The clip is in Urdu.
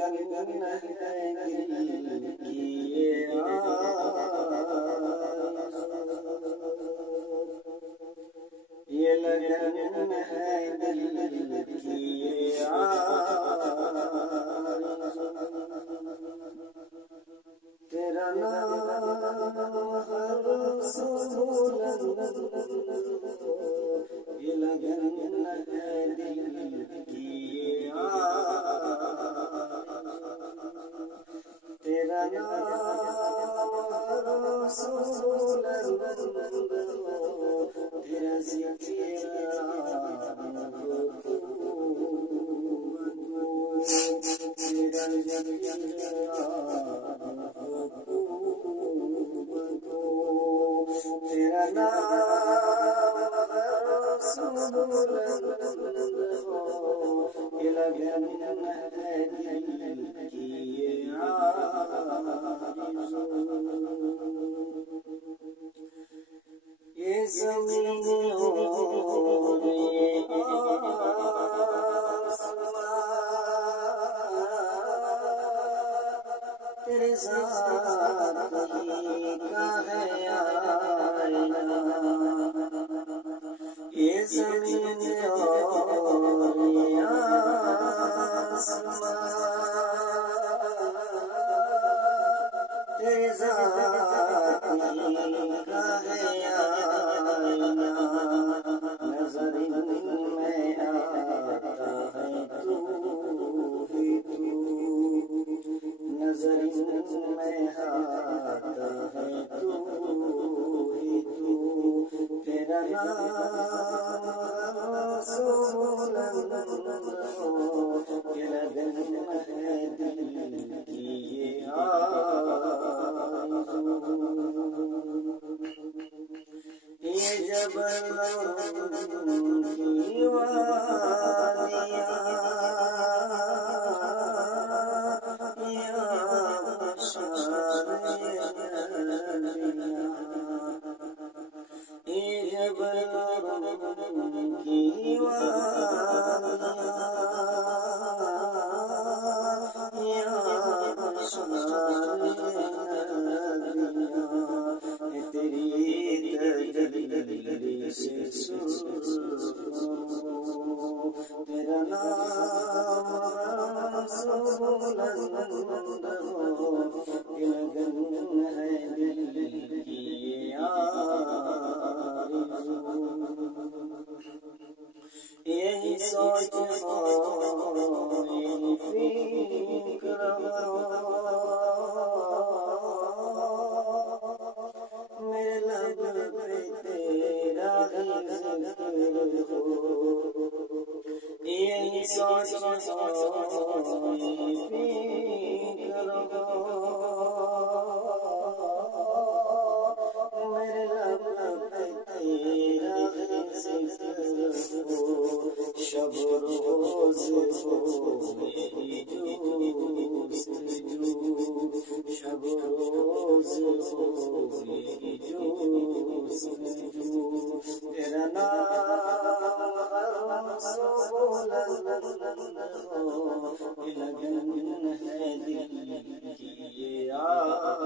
لگن ہے دل کی یہ یہ لگن ہے دل کی یہ تیرا نام ہر سو بلند یہ لگن ہے دل کی یہ تیرا نام ہر سو بلند تیرا ذکر تیرا تیرا نام سو بلند یہ لگن ہے دل کی یہ یہ زمین اور یہ تیرے ذات ہی کا ہے آئینہ یہ زمین اور یہ آسمان تیرے ذات ہی کا ہے آئینہ نظر میں آتا ہے تو ہی تو نظر میں آتا ہے تو ہی تو تیرا نام سو بلند یہ لگن ہے دل کی یہ یہ جبل کی وادیاں یہ جبل کی تیری تجلی سے تیرا نام سو بلند یہ لگن ہے دل کی یہ یہی سوچ یہی فکر میرے لب پہ تیرا ذکر ہو یہی سوچ یہی فکر میرے لب پہ تیرا ذکر ہو شب روز ہو یہی جستجو شب روز ہو یہی جستجو تیرا نام ہر سو بلند یہ لگن ہے دل کی یہ آرزو